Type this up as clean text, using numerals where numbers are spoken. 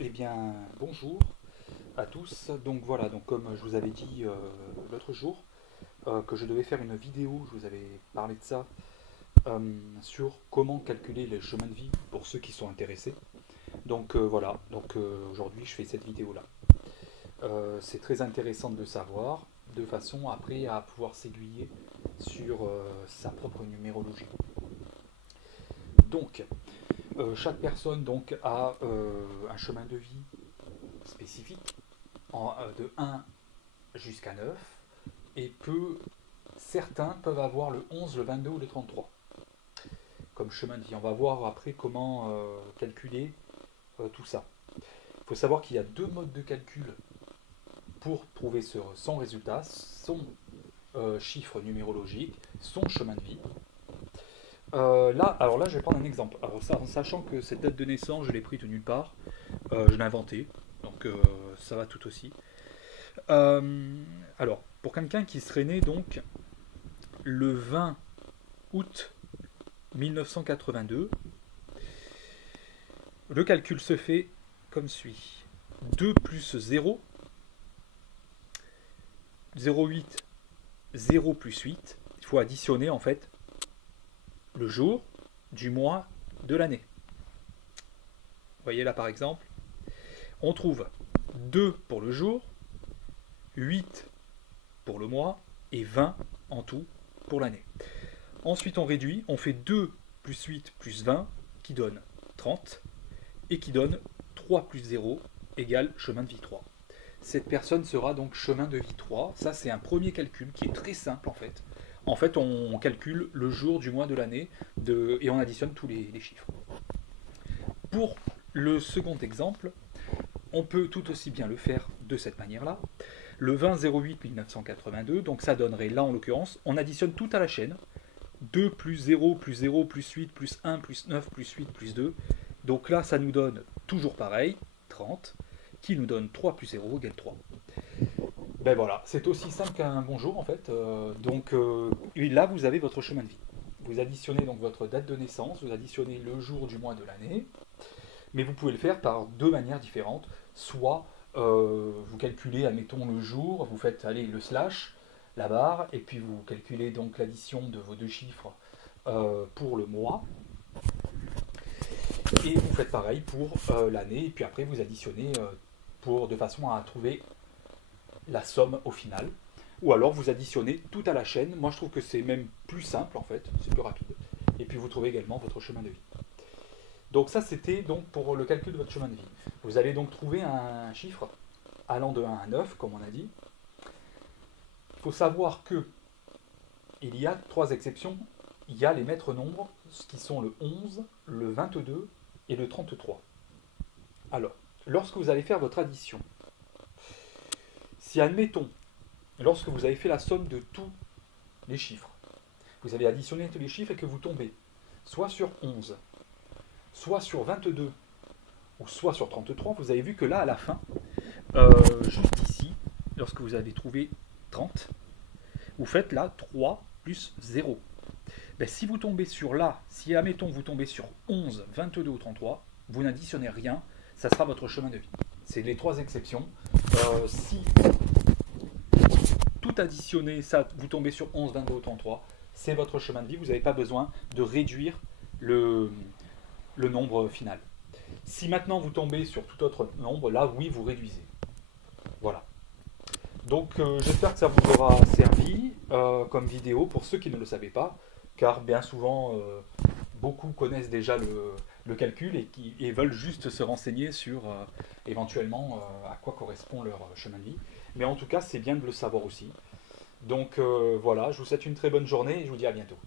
Eh bien, bonjour à tous. Donc voilà, donc comme je vous avais dit l'autre jour, que je devais faire une vidéo, je vous avais parlé de ça, sur comment calculer les chemins de vie pour ceux qui sont intéressés. Donc voilà, donc aujourd'hui je fais cette vidéo-là. C'est très intéressant de le savoir, de façon après à pouvoir s'aiguiller sur sa propre numérologie. Donc, chaque personne donc a un chemin de vie spécifique de 1 jusqu'à 9 et certains peuvent avoir le 11, le 22 ou le 33 comme chemin de vie. On va voir après comment calculer tout ça. Il faut savoir qu'il y a deux modes de calcul pour trouver son résultat, son chiffre numérologique, son chemin de vie. Alors là, je vais prendre un exemple. Alors ça, en sachant que cette date de naissance, je l'ai prise de nulle part, je l'ai inventée, donc ça va tout aussi. Alors, pour quelqu'un qui serait né donc le 20 août 1982, le calcul se fait comme suit. 2 plus 0, 0,8, 0 plus 8. Il faut additionner en fait le jour du mois de l'année. Vous voyez là par exemple, on trouve 2 pour le jour, 8 pour le mois et 20 en tout pour l'année. Ensuite on réduit, on fait 2 plus 8 plus 20 qui donne 30 et qui donne 3 plus 0 égale chemin de vie 3. Cette personne sera donc chemin de vie 3. Ça c'est un premier calcul qui est très simple en fait. En fait on calcule le jour du mois de l'année et on additionne tous les chiffres. Pour le second exemple, on peut tout aussi bien le faire de cette manière-là. Le 20-08-1982, donc ça donnerait là en l'occurrence, on additionne tout à la chaîne. 2 plus 0 plus 0 plus 8 plus 1 plus 9 plus 8 plus 2. Donc là, ça nous donne toujours pareil, 30, qui nous donne 3 plus 0 égale 3. Ben voilà, c'est aussi simple qu'un bonjour en fait. Là, vous avez votre chemin de vie. Vous additionnez donc votre date de naissance, vous additionnez le jour du mois de l'année, mais vous pouvez le faire par deux manières différentes. Soit vous calculez, admettons, le jour, vous faites allez, le slash, la barre, et puis vous calculez donc l'addition de vos deux chiffres pour le mois. Et vous faites pareil pour l'année, et puis après vous additionnez de façon à trouver la somme au final. Ou alors vous additionnez tout à la chaîne. Moi je trouve que c'est même plus simple en fait, c'est plus rapide. Et puis vous trouvez également votre chemin de vie. Donc ça c'était donc pour le calcul de votre chemin de vie. Vous allez donc trouver un chiffre allant de 1 à 9, comme on a dit. Il faut savoir que il y a trois exceptions. Il y a les maîtres nombres, qui sont le 11, le 22 et le 33. Alors, lorsque vous allez faire votre addition, si admettons, lorsque vous avez fait la somme de tous les chiffres, vous avez additionné tous les chiffres et que vous tombez soit sur 11, soit sur 22, ou soit sur 33, vous avez vu que là, à la fin, juste ici, lorsque vous avez trouvé 30, vous faites là 3 plus 0. Ben, si vous tombez sur là, si admettons vous tombez sur 11, 22 ou 33, vous n'additionnez rien, ça sera votre chemin de vie. C'est les trois exceptions. Si tout additionné, ça, vous tombez sur 11, 22 ou 33, c'est votre chemin de vie, vous n'avez pas besoin de réduire le nombre final. Si maintenant vous tombez sur tout autre nombre, là oui, vous réduisez. Voilà. Donc j'espère que ça vous aura servi comme vidéo pour ceux qui ne le savaient pas, car bien souvent beaucoup connaissent déjà le calcul et veulent juste se renseigner sur éventuellement à quoi correspond leur chemin de vie. Mais en tout cas, c'est bien de le savoir aussi. Donc voilà, je vous souhaite une très bonne journée et je vous dis à bientôt.